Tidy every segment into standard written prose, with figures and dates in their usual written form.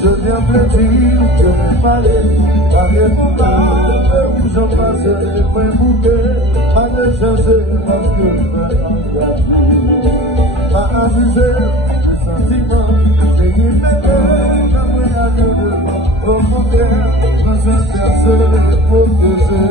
Je viens plaisir, je vais parler, avec mon âme, où je passerai, moi bouquet, allez chercher, parce que je vais pas abuser, les sentiments, j'ai dit bébé, j'aimerais à nous deux, au contraire, je vais faire les protéger.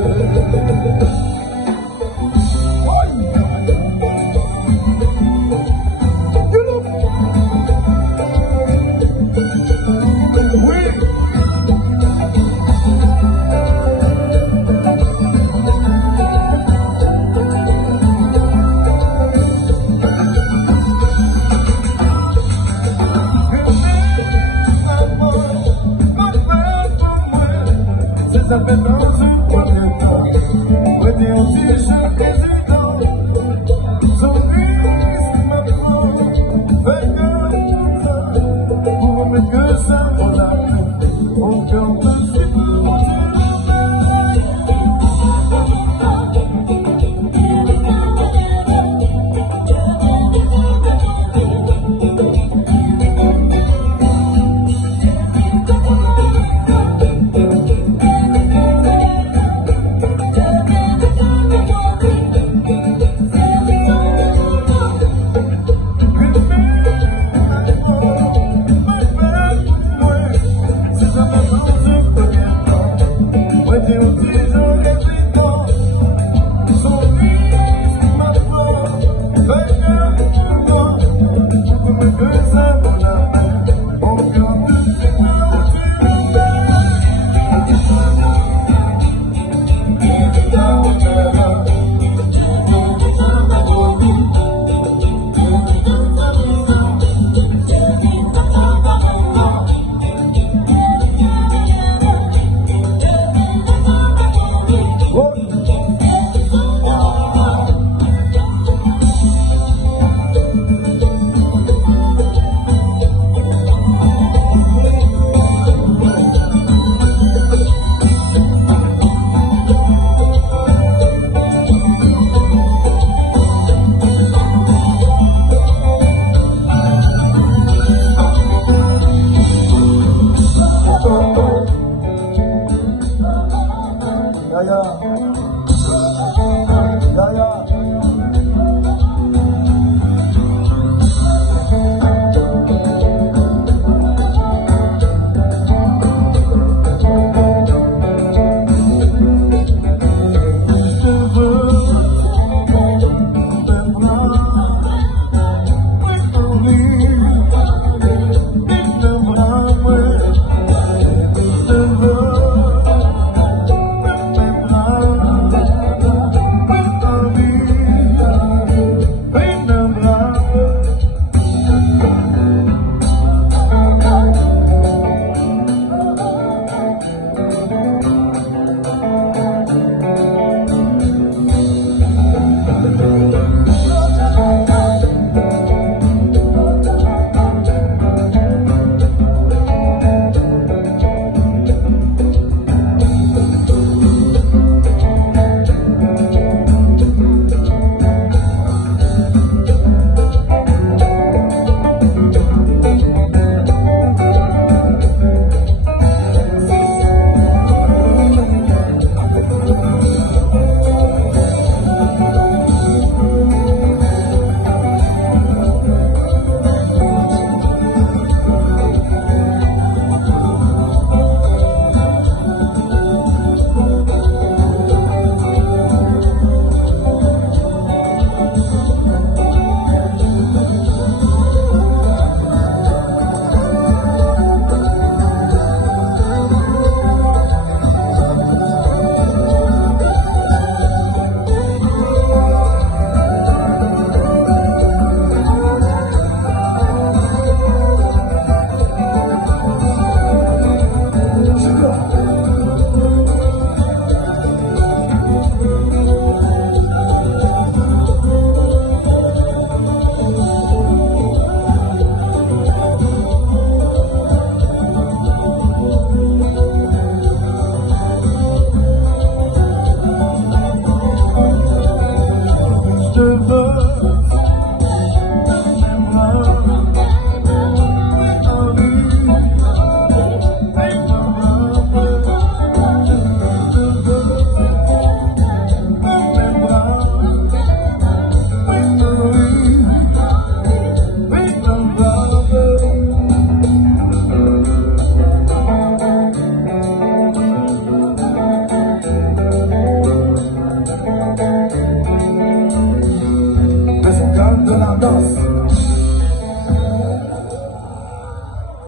Ça fait dans une poignée de temps, ouais, t'es un petit jeu président. Son risque maintenant, fait que pour mettre que ça vaut la peine, mon cœur me suit pour monter de la danse.